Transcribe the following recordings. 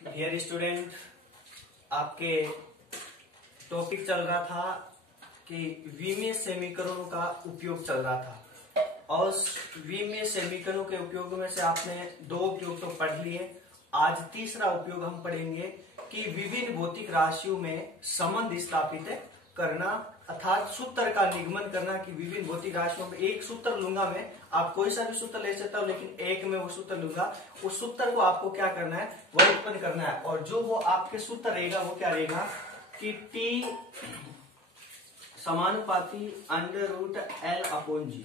Dear student, आपके topic चल रहा था कि विमीय समीकरणों का उपयोग चल रहा था और विमीय समीकरणों के उपयोग में से आपने दो उपयोग तो पढ़ लिए। आज तीसरा उपयोग हम पढ़ेंगे कि विभिन्न भौतिक राशियों में संबंध स्थापित करना, अर्थात सूत्र का निगमन करना कि विभिन्न भौतिक राशियों में एक सूत्र लूंगा मैं, आप कोई सा भी सूत्र ले सकता हो लेकिन एक में वो सूत्र लूंगा, उस सूत्र को आपको क्या करना है, वह उत्पन्न करना है। और जो वो आपके सूत्र रहेगा वो क्या रहेगा कि T समानुपाती √L/G।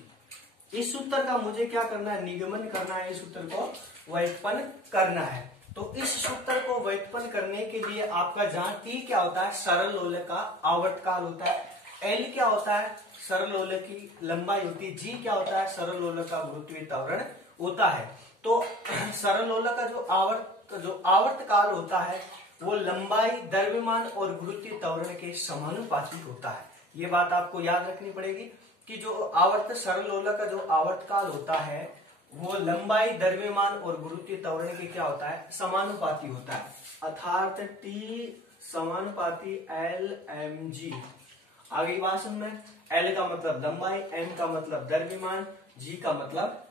इस सूत्र का मुझे क्या करना है, निगमन करना है, इस सूत्र को व्युत्पन्न करना है। तो इस सूत्र को व्युत्पन्न करने के लिए आपका जहां T क्या होता है, सरल लोलक का आवर्तकाल होता है, L क्या होता है, सरल लोलक की लंबाई होती है, G क्या होता है, सरल लोलक का गुरुत्वीय त्वरण होता है। तो सरल लोलक का जो आवर्तकाल होता है वो लंबाई, द्रव्यमान और गुरुत्वीय त्वरण के समानुपाती होता है। ये बात आपको याद रखनी पड़ेगी कि जो सरल लोलक का जो आवर्तकाल होता है वो लंबाई, द्रव्यमान और गुरुत्वीय त्वरण के क्या होता है, समानुपाती होता है। अर्थात T समानुपाती L/mg। आगे बात समझ में, L का मतलब लंबाई, m का मतलब द्रव्यमान, g का मतलब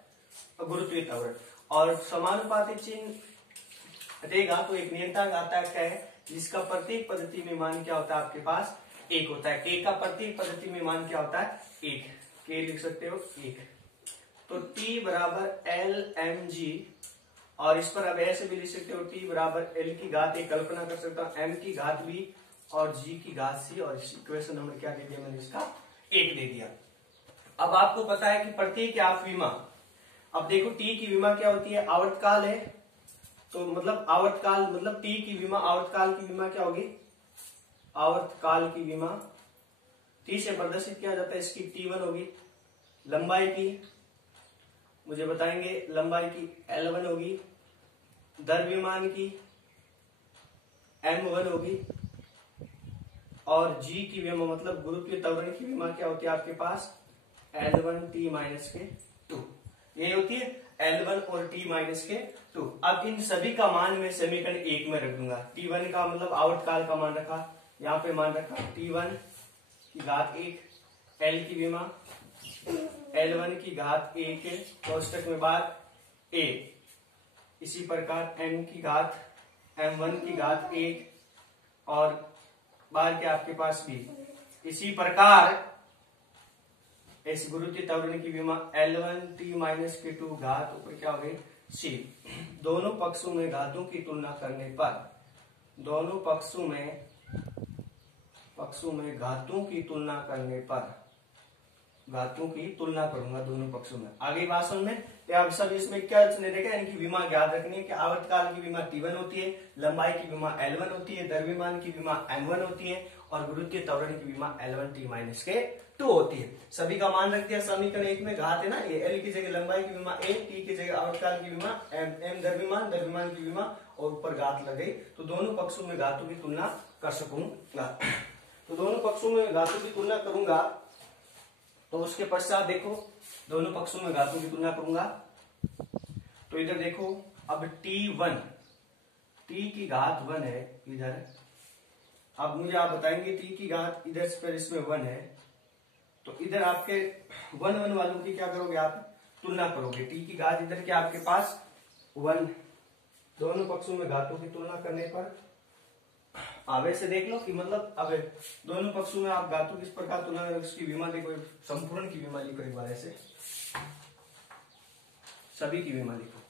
गुरुत्वीय त्वरण। और समानुपाती चिन्ह देगा तो एक नियंत्रक आता है, क्या है, जिसका प्रत्येक पद्धति में मान क्या होता है, आपके पास एक होता है। K का प्रत्येक पद्धति में मान क्या होता है, एक। K लिख सकते हो एक। तो T बराबर L/mg, और इस पर अब ऐसे भी लिख सकते हो T बराबर L की घात एक, कल्पना कर सकता हूं m की घात b और g की घात c, और इक्वेशन नंबर क्या दे दिया मैंने, इसका एक दे दिया। अब आपको पता है कि प्रत्येक आप विमा, अब देखो T की विमा क्या होती है, आवर्तकाल है, तो मतलब आवर्तकाल मतलब T की विमा, आवर्तकाल की विमा क्या होगी, आवर्तकाल की विमा T से प्रदर्शित किया जाता है, इसकी T1 होगी। लंबाई की मुझे बताएंगे, लंबाई की L1 होगी, द्रव्यमान की M1 होगी, और G की विमा मतलब गुरुत्वीय त्वरण की विमा क्या होती है आपके पास, L1T-2। ये होती है L1 और T-2। अब इन सभी का मान मैं समीकरण एक में रख दूंगा। T1 का मतलब आवर्तकाल का मान रखा, यहाँ पे मान रखा T1 की घात एक, L की विमा L1 की घात एक, कोष्टक में बाद A, इसी प्रकार M की घात M1 की घात एक, और बाद के आपके पास भी इसी प्रकार इस गुरुत्वीय त्वरण की विमा L1T-2 घात ऊपर क्या हो गई C। दोनों पक्षों में घातों की तुलना करने पर, दोनों पक्षों में घातों की तुलना करने पर, घातों की तुलना करूंगा दोनों पक्षों में। आगे भाषण में आप सब इसमें क्या देखा, इनकी विमा याद रखनी है कि आवर्तकाल की विमा T1 होती है, लंबाई की विमा L1 होती है, द्रव्यमान की विमा M1 होती है, और गुरुत्वीय त्वरण की विमा L1T-2 होती है। सभी का मान रख दिया। समीकरण एक में घात है ना, ये L की जगह लंबाई की विमा A, T की जगह आवर्तकाल की विमा M द्रव्यमान की विमा, और ऊपर घात लग गई, तो दोनों पक्षों में घातों की तुलना कर सकूंगा। तो दोनों पक्षों में घातों की तुलना करूंगा, तो उसके पश्चात देखो दोनों पक्षों में घातों की तुलना करूंगा, तो इधर देखो अब T1, T की घात 1 है इधर। अब मुझे आप बताएंगे T की घात इधर पर इसमें 1 है, तो इधर आपके 1 वालों की क्या करोगे, आप तुलना करोगे। T की घात इधर के आपके पास 1, दोनों पक्षों में घातों की तुलना करने पर आवे से देख लो कि मतलब अब दोनों पक्षों में आप घातों किस प्रकार तुलना करें, उसकी विमा देखो, संपूर्ण की विमा लिखो एक बार ऐसे, सभी की विमा लिखो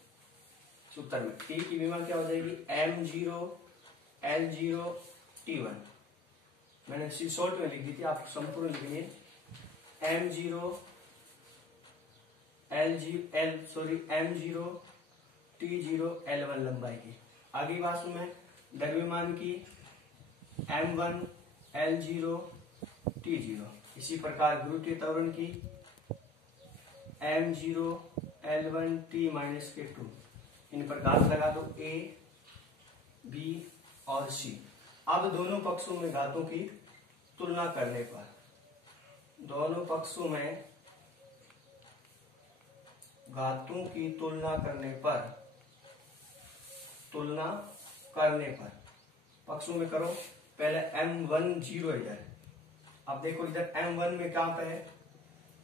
सूत्र में। T की विमा क्या हो जाएगी, M0 L0 T1, मैंने शॉर्ट में लिख दी थी, आप संपूर्ण लिखिए M0 M0 T0 L1 लंबाई की। आगे बात में द्रव्यमान की M1 L0 T0, इसी प्रकार गुरुत्वीय त्वरण की M0 L1 T-2। इन पर घात लगा दो A, B और C। अब दोनों पक्षों में घातों की तुलना करने पर, दोनों पक्षों में घातों की तुलना करने पर, तुलना करने पर, पक्षों में करो, पहले m1 0 इधर, अब देखो इधर m1 में कहां पे है,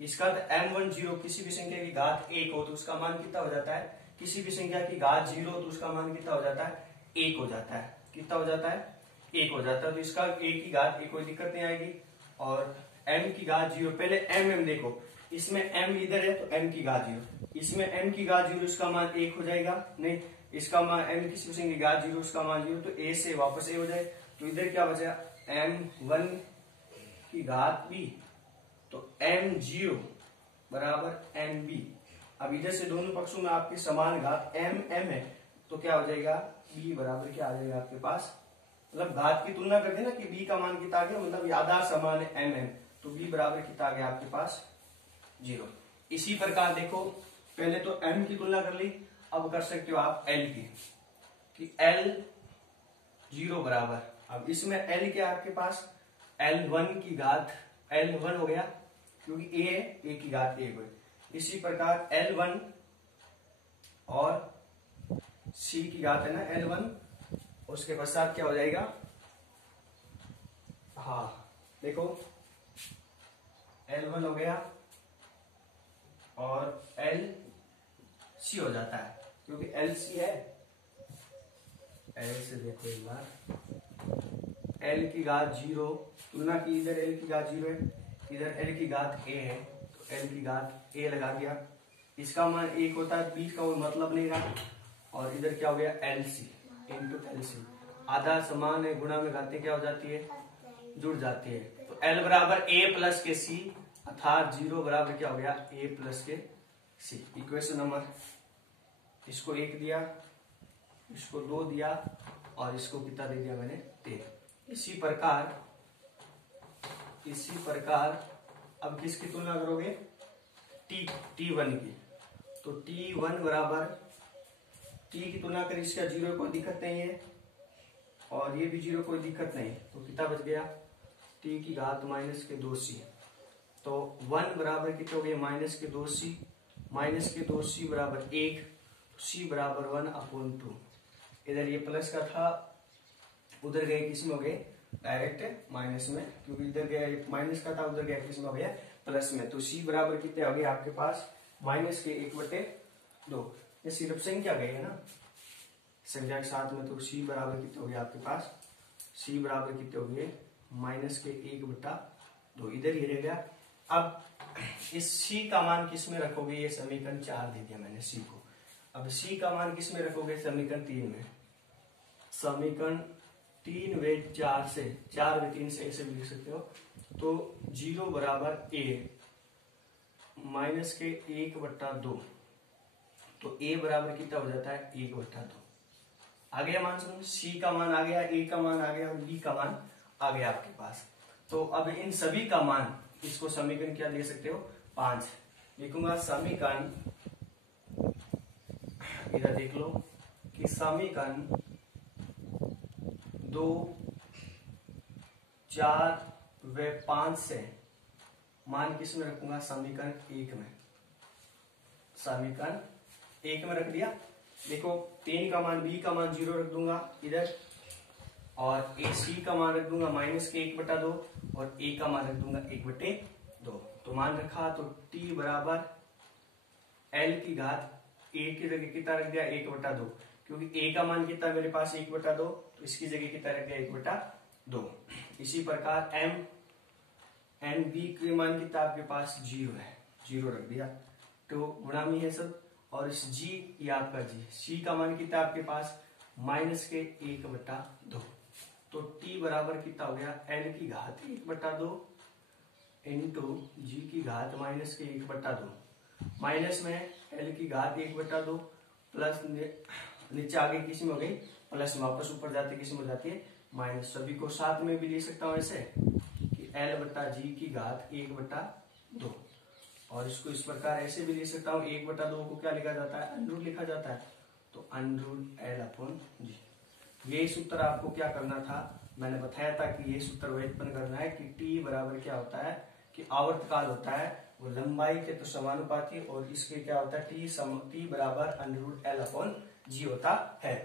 इसका m1 0 किसी भी संख्या की घात 1 हो तो उसका मान कितना हो जाता है, किसी भी संख्या की घात 0 हो तो उसका मान कितना हो जाता है, 1 हो जाता है। कितना हो जाता है, 1 हो जाता है। तो इसका a की घात 1 कोई दिक्कत नहीं आएगी, और m की घात 0, पहले m देखो, इसमें m इधर है तो m की घात 0, इसमें m की घात 0, इसका मान 1 हो जाएगा, नहीं इसका मान m किसी संख्या की घात 0, उसका मान 0, तो a से वापस a हो जाए, तो इधर क्या बचा, m1 की घात b, तो m0 बराबर mb। अब इधर से दोनों पक्षों में आपके समान घात m है, तो क्या हो जाएगा, b बराबर क्या आ जाएगा आपके पास, मतलब घात की तुलना करते ना कि b का मान कितना आ गया, मतलब आधार समान है m, तो b बराबर कितना आ गया आपके पास 0। इसी प्रकार देखो, पहले तो m की तुलना कर ली, अब कर सकते हो आप l की, कि l 0 बराबर, अब इसमें l क्या है आपके पास, l1 की घात l1 हो गया, क्योंकि a है, a की घात 1 हो। इसी प्रकार l1 और c की घात है ना l1, उसके पश्चात क्या हो जाएगा, हाँ देखो l1 हो गया और lc हो जाता है, क्योंकि lc है, l से देखो एक बार, l की घात 0, तुलना की, इधर l की घात 0 है, इधर l की घात a है, तो l की घात a लगा दिया, इसका मान 1 होता है, बीच का कोई मतलब नहीं रहा, और इधर क्या हो गया lc इंटू lc, आधा समान है, गुणा में घातें क्या हो जाती है, जुड़ जाती है, तो l बराबर a प्लस के c, अर्थात 0 बराबर क्या हो गया, a प्लस के c। इक्वेशन नंबर, इसको 1 दिया, इसको 2 दिया, और इसको कितना दे दिया मैंने 3। इसी प्रकार अब किसकी तुलना करोगे, t1 की, तो t1 बराबर, t की तुलना करें, इसका 0 कोई दिक्कत नहीं है, और ये भी 0 कोई दिक्कत नहीं, तो कितना बच गया, t की घात माइनस के 2c, तो 1 बराबर कितने हो गए, माइनस के 2c, माइनस के 2c बराबर 1, c बराबर 1/2। इधर ये प्लस का था, उधर गए किसमें हो गए, डायरेक्ट माइनस में, क्योंकि इधर गया माइनस का था, उधर गया किसमें हो गया, प्लस में, तो c बराबर कितने हो गए आपके पास, माइनस के 1/2। ये सिर्फ संख्या गई है ना, संख्या के साथ में, तो c बराबर कितने हो गए आपके पास, c बराबर कितने हो गए, माइनस के 1/2, इधर ही रह गया। अब इस c का मान किस में रखोगे, ये समीकरण 4 दे दिया मैंने c को, अब c का मान किस में रखोगे, समीकरण 3 में, समीकरण 3 वे 4 से, 4 वे 3 से ऐसे भी लिख सकते हो, तो 0 बराबर a माइनस के 1/2, तो a बराबर कितना हो जाता है, 1/2 आ गया मान, सुन c का मान आ गया, a का मान आ गया, और b का मान आ गया आपके पास। तो अब इन सभी का मान, इसको समीकरण क्या दे सकते हो, 5 लिखूंगा, समीकरण, इधर देख लो कि समीकरण 2, 4 व 5 से मान किस में रखूंगा, समीकरण 1 में, समीकरण 1 में रख दिया। देखो 3 का मान, b का मान 0 रख दूंगा इधर, और ac का मान रख दूंगा माइनस के 1/2, और a का मान रख दूंगा 1/2, तो मान रखा, तो t बराबर l की घात a की जगह कितना रख दिया, 1/2, क्योंकि a का मान कितना मेरे पास 1/2, तो इसकी जगह कितना रख दिया, 1/2। इसी प्रकार m b के मान कितना आपके पास 0 है, 0 रख दिया, तो गुणा में है सब, और इस g, ये आपका g, c का मान कितना आपके पास माइनस के 1/2, तो t बराबर कितना हो गया, l की घात 1/2 इंटू जी की घात माइनस के 1/2, माइनस में l की घात 1/2, प्लस नीचे आगे किस में हो गई, प्लस में, वापस ऊपर जाते किस में हो जाती है, माइनस। सभी को साथ में भी लिख सकता हूं ऐसे कि l/g की घात 1/2, और इसको इस प्रकार ऐसे भी लिख सकता हूँ, 1/2 को क्या लिखा जाता है, अंडर रूट लिखा जाता है, तो अंडर रूट l/g। ये सूत्र आपको क्या करना था, मैंने बताया था कि ये सूत्र व्युत्पन्न करना है कि t बराबर क्या होता है, कि आवर्तकाल होता है वो लंबाई के तो समानुपाती, और इसके क्या होता है, t बराबर अंडर रूट l/g होता है।